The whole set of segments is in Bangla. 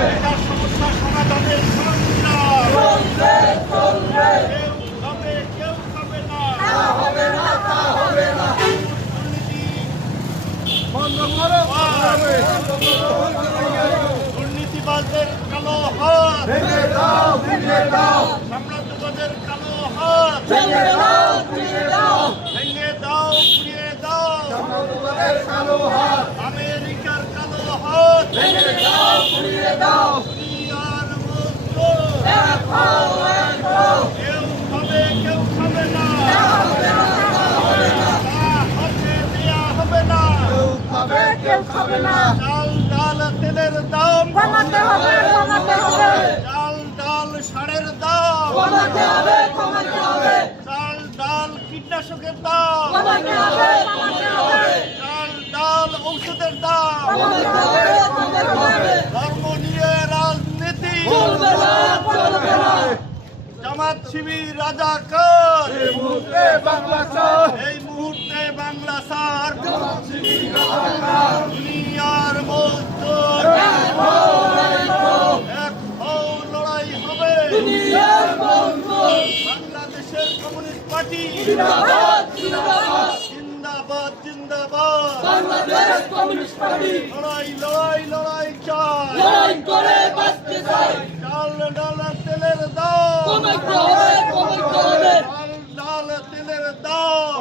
বেকার সমস্যা সমাধানের সংগ্রাম কেউ খাবে না দুর্নীতিবাজদের কালো হাত সাম্রাজ্যবাদের কালো হাত ভেঙে দাও পুড়িয়ে দাও আমেরিকার কালো হাত দুনিয়ার মজদুর কেউ খাবে না দেয়া হবে না কেউ খাবে না। চাল ডাল তেলের দাম কমাতে হবে। চাল ডাল সারের দাম কমাতে হবে। চাল ডাল কীটনাশকের দাম কমাতে হবে। চাল ডাল ঔষধের দাম ধর্ম নিয়ে রাজনীতি চলবে না। জামাত শিবির রাজাকার এই মুহূর্তে বাংলা সার দুনিয়ার মজদুর এক হও লড়াই হবে বাংলাদেশের কমিউনিস্ট পার্টি জিন্দাবাদ বাংলাদেশ কমিউনিস্ট পার্টি লড়াই চাই লড়াই করে বাঁচতে চাই। চাল ডাল তেলের দাম কমাতে হবে। চাল ডাল তেলের দাম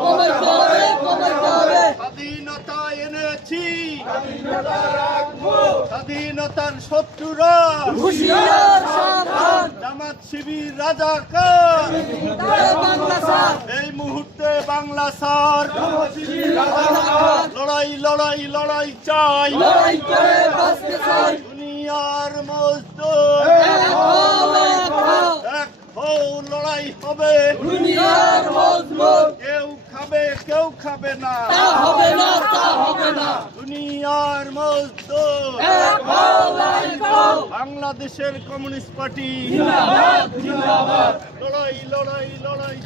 কমাতে হবে। স্বাধীনতা এনেছি স্বাধীনতার শত্রুরা হুঁশিয়ার সাবধান। জামাত শিবির রাজাকার বাংলা সার এই মুহূর্তে বাংলা সার লড়াই চাই লড়াই করে বাঁচতে চাই। দুনিয়ার মজদুর এক হও লড়াই হবে দুনিয়ার মজবুত কেউ খাবে না তা হবে না। দুনিয়ার মজদুর এক হও লড়াই করো। বাংলাদেশের কমিউনিস্ট পার্টি জিন্দাবাদ। লড়াই